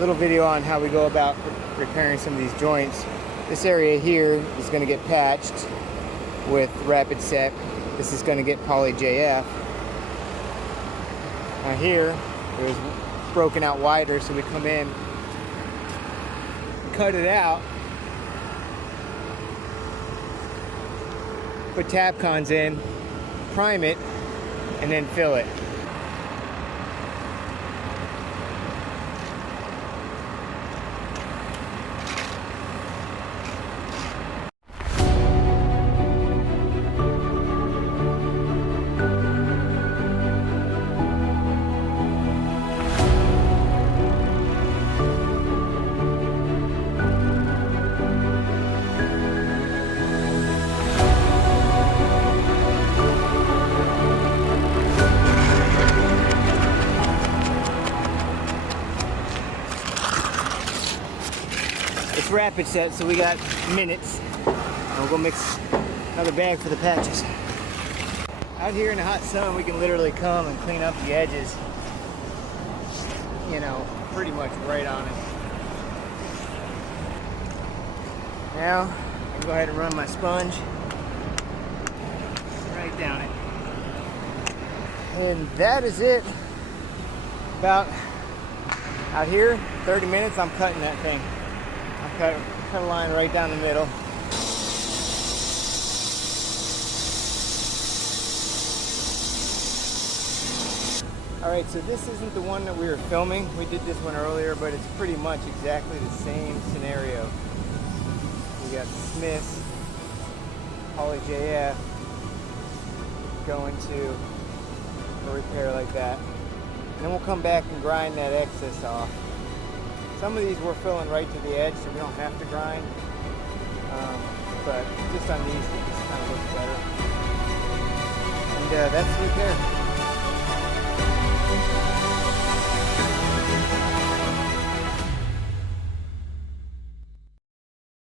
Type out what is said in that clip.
little video on how we go about repairing some of these joints. This area here is going to get patched with rapid set. This is going to get poly JF. Now here, it was broken out wider, so we come in, cut it out, put Tapcons in, prime it, and then fill it. It's rapid set, so we got minutes. We'll go mix another bag for the patches. Out here in the hot sun, we can literally come and clean up the edges, you know, pretty much right on it. Now, I can go ahead and run my sponge right down it. And that is it. About out here, 30 minutes, I'm cutting that thing. Cut a line right down the middle. Alright, so this isn't the one that we were filming. We did this one earlier, but it's pretty much exactly the same scenario. We got Smith's poly JF going to a repair like that. And then we'll come back and grind that excess off. Some of these we're filling right to the edge, so we don't have to grind. But just on these, it just kind of looks better. And that's the repair.